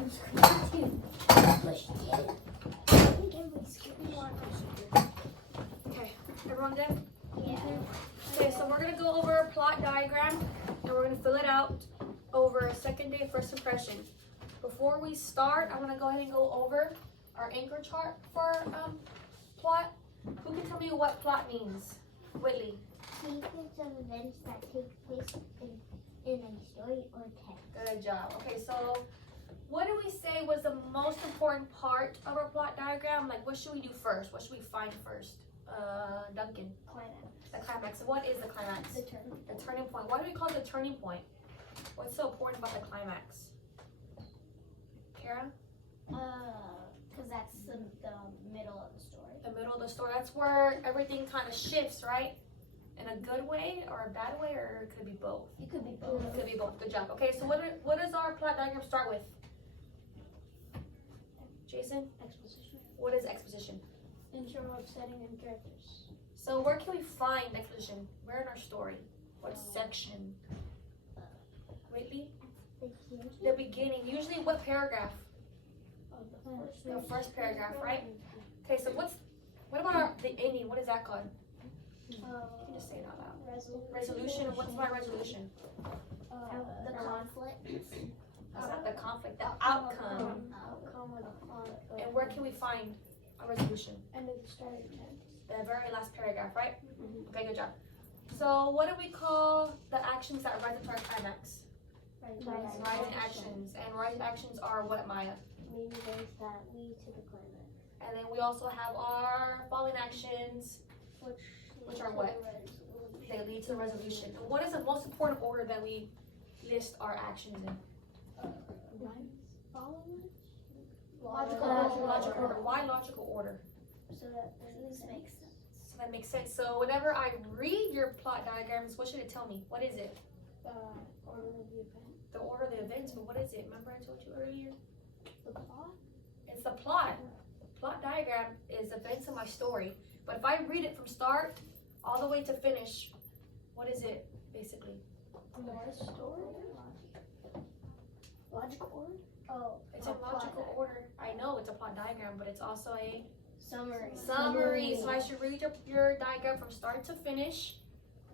I'm scared too. Push it. Okay, everyone good? Yeah. Okay, so we're gonna go over a plot diagram and we're gonna fill it out over a second day first impression. Before we start, I'm gonna go ahead and go over our anchor chart for plot. Who can tell me what plot means? Whitley. Sequence of events that take place in a story or text. Good job. Okay, so what do we say was the most important part of our plot diagram? Like, what should we do first? What should we find first? Duncan. Climax. The climax. So what is the climax? The turn. The turning point. Why do we call it the turning point? What's so important about the climax? Kara? Because that's the middle of the story. The middle of the story. That's where everything kind of shifts, right? In a good way or a bad way, or it could be both? It could be both. It could be both. Good job. Okay, so what does our plot diagram start with? Jason? Exposition. What is exposition? Intro of setting and characters. So where can we find exposition? Where in our story? What section? Whitley? The beginning. Usually what paragraph? The first paragraph, right? Okay, so what about the ending? What is that called? You can just say it out loud. Resolution. What's my resolution? The conflict. That's not the conflict, the outcome. And where can we find a resolution? End of the story. The very last paragraph, right? Okay, good job. So what do we call the actions that rise into our climax? Rising actions. And rising actions are what, Maya? Main events that lead to the climax. And then we also have our falling actions, which are what? They lead to the resolution. And what is the most important order that we list our actions in? Logical order. Why logical order? So that this makes sense. So that makes sense. So whenever I read your plot diagrams, what should it tell me? What is it? Order of the event. The order of the events, but what is it? Remember I told you earlier? The plot? It's the plot. Plot diagram is events in my story. But if I read it from start all the way to finish, what is it basically? The story? Logical order? Oh, It's a logical order. I know it's a plot diagram, but it's also a summary. summary. So I should read your diagram from start to finish,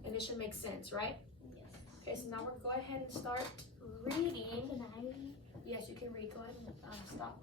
and it should make sense, right? Yes. Okay, so now we're going to go ahead and start reading. Can I read? Yes, you can read. Go ahead and stop.